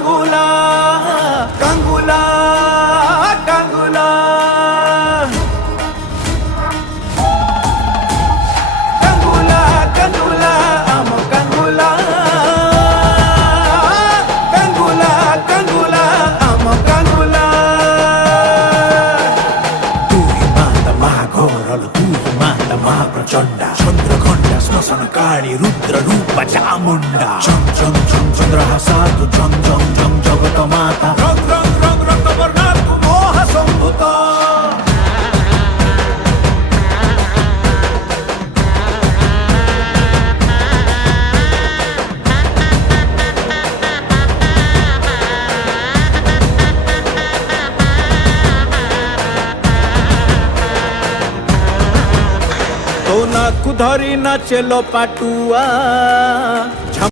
কাঙ্গুলা কাঙ্গুলা কাঙ্গুলা কাঙ্গুলা কাঙ্গুলা আম কাঙ্গুলা কাঙ্গুলা কাঙ্গুলা আম কাঙ্গুলা তুই মাতা মহাঘোরল তুই মাতা মহাপ্রচণ্ডা চন্দ্রঘণ্টা শ্মশান কালী রুদ্র রূপ চামুণ্ডা চম চম চম চন্দ্রহাসা তু জম জম জম জগত মাতা রং রং রং রক্তবর্ণা তু মোহ সম্ভূত तो नाकु धरी नाचेलो पाटुआ